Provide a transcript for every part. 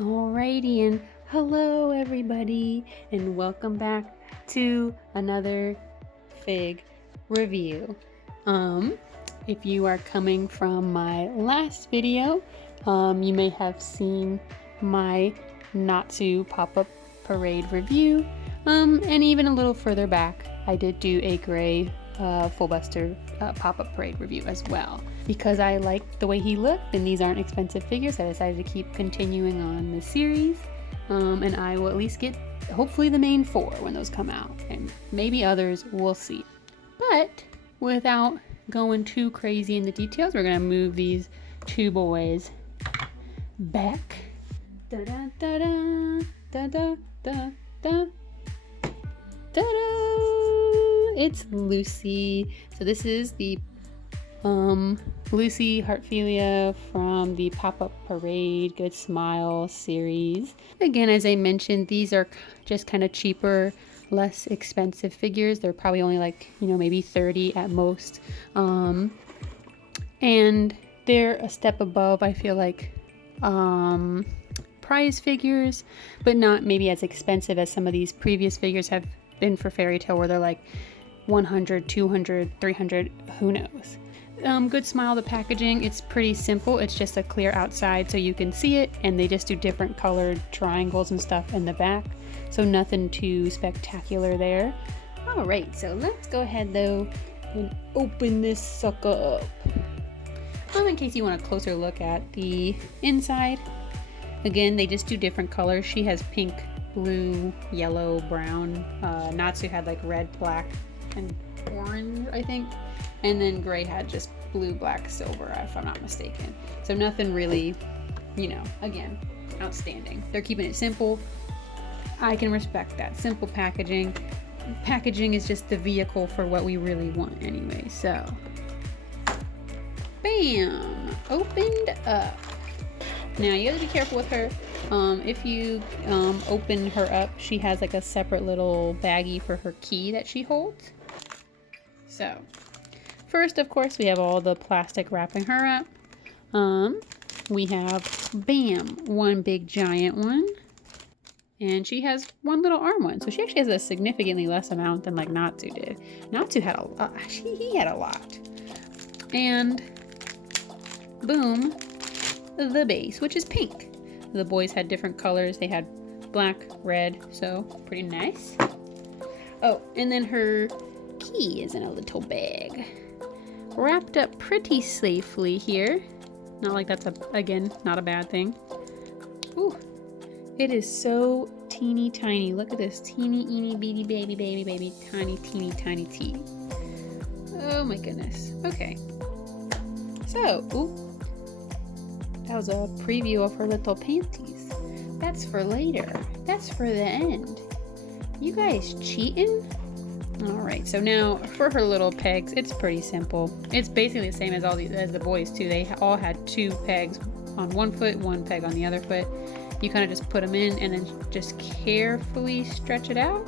Alrighty, and hello everybody, and welcome back to another fig review. If you are coming from my last video, you may have seen my Natsu pop-up parade review, and even a little further back, I did do a gray full buster pop-up parade review as well. Because I liked the way he looked and these aren't expensive figures, I decided to keep continuing on the series, and I will at least get hopefully the main 4 when those come out, and maybe others, we'll see. But without going too crazy in the details, we're gonna move these two boys back. Da da da da da da da da da. It's Lucy. So this is the Lucy Heartfilia from the Pop-Up Parade Good Smile series. Again, as I mentioned, these are just kind of cheaper, less expensive figures. They're probably only like, maybe 30 at most. And they're a step above, I feel like, prize figures, but not maybe as expensive as some of these previous figures have been for Fairy Tale, where they're like 100, 200, 300, who knows. Good Smile, the packaging, it's pretty simple. It's just a clear outside so you can see it, and they just do different colored triangles and stuff in the back, so nothing too spectacular there. Alright, so let's go ahead though and open this sucker up. In case you want a closer look at the inside, again, they just do different colors. She has pink, blue, yellow, brown. Natsu had like red, black, and orange, I think. And then Gray had just blue, black, silver, if I'm not mistaken. So nothing really, again, outstanding. They're keeping it simple. I can respect that. Simple packaging. Packaging is just the vehicle for what we really want anyway. So, bam! Opened up. Now, you have to be careful with her. If you open her up, she has like a separate little baggie for her key that she holds. So, first, of course, we have all the plastic wrapping her up. We have, bam, one big giant one. And she has one little arm one. So she actually has a significantly less amount than like Natsu did. Natsu had a lot. He had a lot. And boom, the base, which is pink. The boys had different colors. They had black, red, so pretty nice. Oh, and then her key is in a little bag. Wrapped up pretty safely here. Not like that's, again, not a bad thing. Ooh, it is so teeny tiny. Look at this teeny, eeny, beady, baby, tiny, teeny, tiny teeny. Oh my goodness. Okay. So, ooh. That was a preview of her little panties. That's for later. That's for the end. You guys cheating? Alright, so now for her little pegs, it's pretty simple. It's basically the same as as the boys too. They all had 2 pegs on one foot, 1 peg on the other foot. You kind of just put them in and then just carefully stretch it out.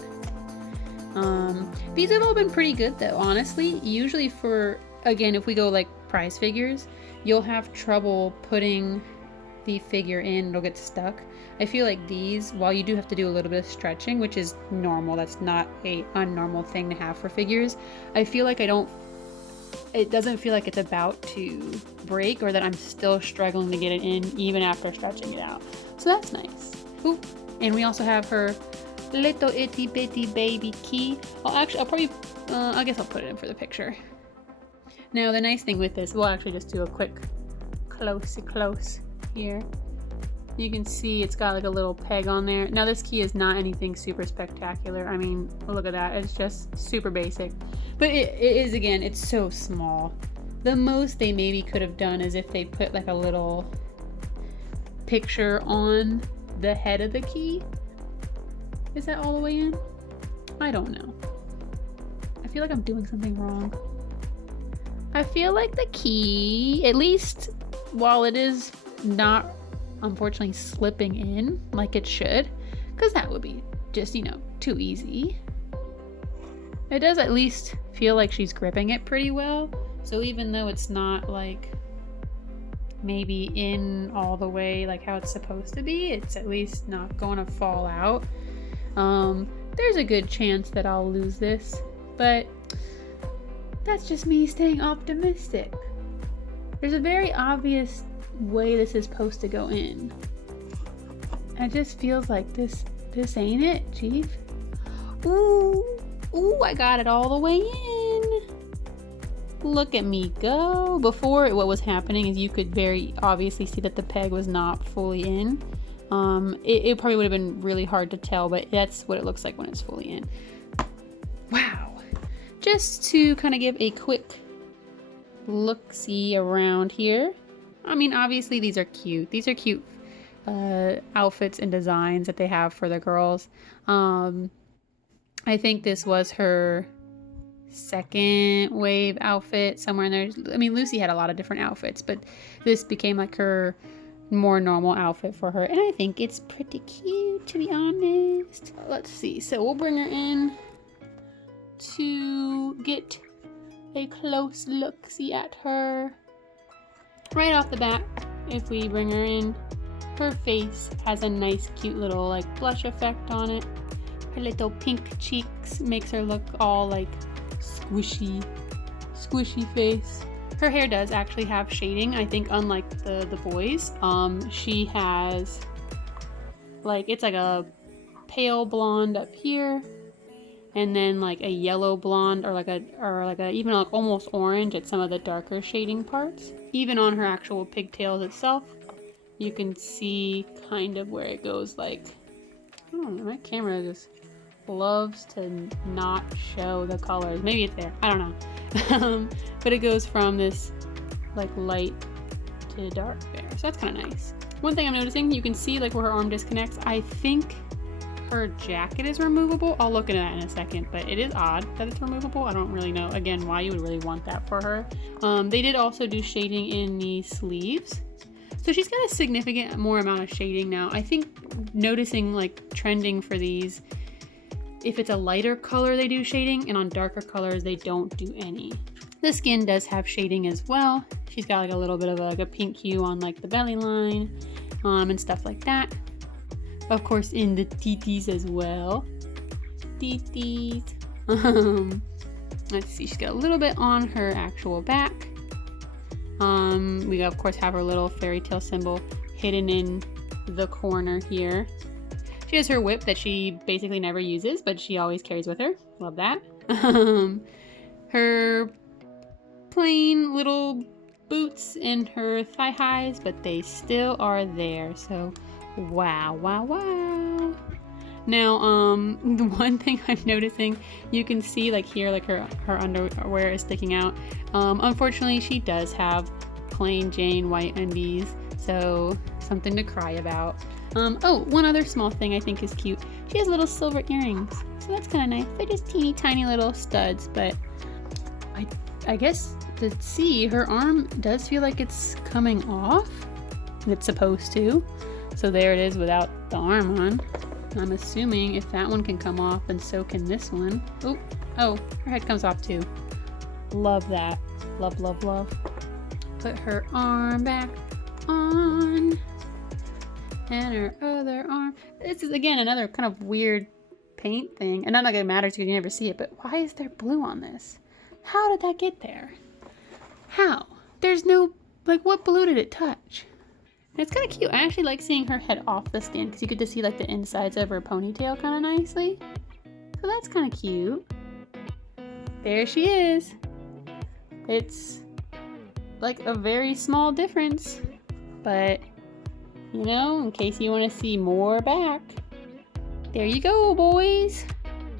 These have all been pretty good though, honestly. Usually for, again, if we go like prize figures, you'll have trouble putting the figure in, it'll get stuck. I feel like these, while you do have to do a little bit of stretching, which is normal, that's not a unnormal thing to have for figures, I feel like it doesn't feel like it's about to break, or that I'm still struggling to get it in even after stretching it out. So that's nice. Ooh, and we also have her little itty bitty baby key. I guess I'll put it in for the picture. Now the nice thing with this, we'll actually just do a quick close here. You can see it's got like a little peg on there. Now this key is not anything super spectacular. I mean, look at that. It's just super basic. But it is, again, it's so small. The most they maybe could have done is if they put like a little picture on the head of the key. Is that all the way in? I don't know. I feel like I'm doing something wrong. I feel like the key, at least while it is not unfortunately slipping in like it should, because that would be just, too easy. It does at least feel like she's gripping it pretty well. So even though it's not like maybe in all the way like how it's supposed to be. It's at least not going to fall out. There's a good chance that I'll lose this, but that's just me staying optimistic. There's a very obvious way this is supposed to go in. It just feels like this ain't it, Chief. Ooh, I got it all the way in. Look at me go. Before, what was happening is you could very obviously see that the peg was not fully in. It probably would have been really hard to tell, but that's what it looks like when it's fully in. Wow. Just to kind of give a quick look-see around here. I mean, obviously these are cute. These are cute outfits and designs that they have for the girls. I think this was her second wave outfit somewhere in there. I mean, Lucy had a lot of different outfits, but this became like her more normal outfit for her, and I think it's pretty cute, to be honest. Let's see. So we'll bring her in to get a close look-see at her. Right off the bat, if we bring her in, her face has a nice cute little like blush effect on it. Her little pink cheeks makes her look all like squishy face. Her hair does actually have shading, I think, unlike the boys. She has like, it's like a pale blonde up here, and then like a yellow blonde, or like a even like almost orange at some of the darker shading parts. Even on her actual pigtails itself, you can see kind of where it goes. Like, I don't know, my camera just loves to not show the colors. Maybe it's there, I don't know. But it goes from this like light to dark there, so that's kind of nice. One thing I'm noticing, you can see like where her arm disconnects. I think her jacket is removable. I'll look into that in a second, but it is odd that it's removable. I don't really know, again, why you would really want that for her. They did also do shading in the sleeves, so she's got a significant more amount of shading now. I think noticing like trending for these, if it's a lighter color they do shading, and on darker colors they don't do any. The skin does have shading as well. She's got like a little bit of like a pink hue on like the belly line, and stuff like that. Of course, in the titties as well. Titties. Let's see, she's got a little bit on her actual back. We of course have her little fairy tale symbol hidden in the corner here. She has her whip that she basically never uses, but she always carries with her. Love that. Her plain little boots and her thigh highs, but they still are there. So, wow. Now, the one thing I'm noticing, you can see like here, like her underwear is sticking out. Unfortunately, she does have plain Jane white undies, so something to cry about. Oh, one other small thing I think is cute. She has little silver earrings, so that's kind of nice. They're just teeny tiny little studs, but I guess to see, her arm does feel like it's coming off. It's supposed to. So there it is without the arm on. I'm assuming if that one can come off, then so can this one. Oh, her head comes off too. Love that. Love. Put her arm back on. And her other arm. This is, again, another kind of weird paint thing. And not like it matters because you never see it, but why is there blue on this? How did that get there? How? There's no, like, what blue did it touch? And it's kind of cute. I actually like seeing her head off the skin because you get to see like the insides of her ponytail kind of nicely. So that's kind of cute. There she is. It's like a very small difference, but you know, in case you want to see more back, there you go, boys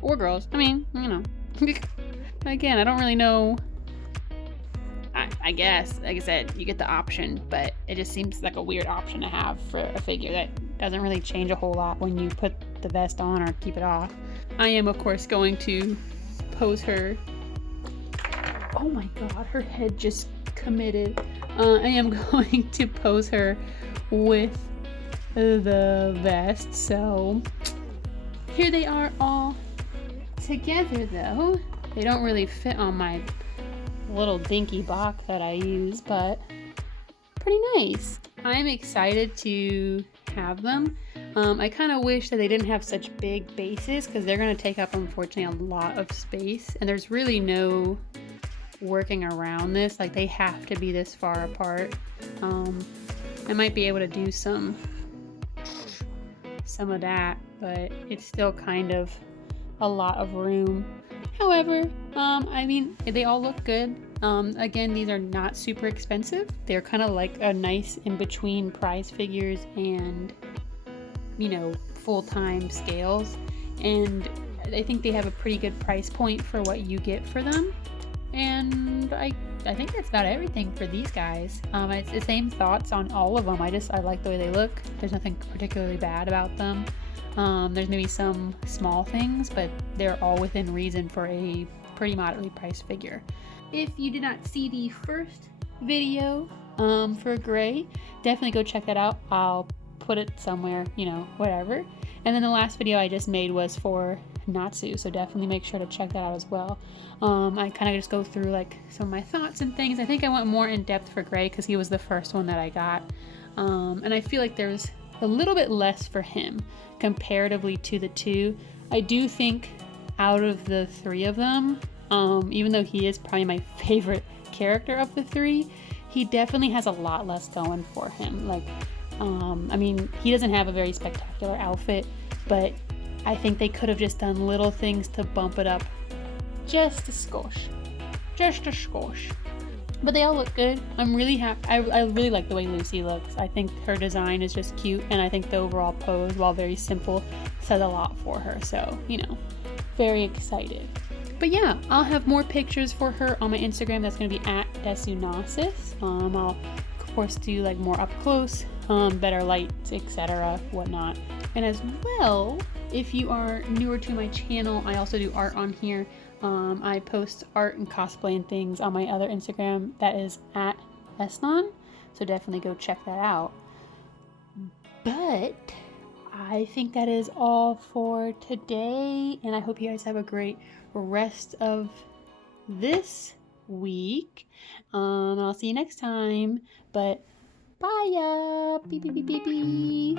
or girls. I mean, you know. Again, I don't really know. I guess, like I said, you get the option, but it just seems like a weird option to have for a figure that doesn't really change a whole lot when you put the vest on or keep it off. I am, of course, going to pose her. Oh my god, her head just committed. I am going to pose her with the vest. So here they are all together, though. They don't really fit on my little dinky box that I use, but pretty nice. I'm excited to have them. I kind of wish that they didn't have such big bases because they're going to take up, unfortunately, a lot of space. And there's really no working around this. Like, they have to be this far apart. I might be able to do some of that, but it's still kind of a lot of room. However, I mean, they all look good. Again, these are not super expensive. They're kind of like a nice in-between prize figures and, you know, full-time scales. And I think they have a pretty good price point for what you get for them. And I think that's about everything for these guys. It's the same thoughts on all of them. I like the way they look. There's nothing particularly bad about them. There's maybe some small things, but they're all within reason for a pretty moderately priced figure. If you did not see the first video for Gray, definitely go check that out. I'll put it somewhere, you know, whatever. And then the last video I just made was for Natsu, so definitely make sure to check that out as well. I kind of just go through like some of my thoughts and things. I think I went more in depth for Gray because he was the first one that I got. And I feel like there's a little bit less for him comparatively to the two. I do think out of the three of them, even though he is probably my favorite character of the three, he definitely has a lot less going for him. Like, I mean, he doesn't have a very spectacular outfit, but I think they could have just done little things to bump it up just a skosh. Just a skosh. But they all look good. I'm really happy. I really like the way Lucy looks. I think her design is just cute, and I think the overall pose, while very simple, says a lot for her. So, you know, very excited. But yeah, I'll have more pictures for her on my Instagram. That's going to be at Desunasis. I'll, of course, do like more up close, better lights, etc., whatnot. And as well, if you are newer to my channel, I also do art on here. I post art and cosplay and things on my other Instagram that is at Esnon, so definitely go check that out. But I think that is all for today, and I hope you guys have a great rest of this week. I'll see you next time, but bye ya! Beep, beep, beep, beep, beep.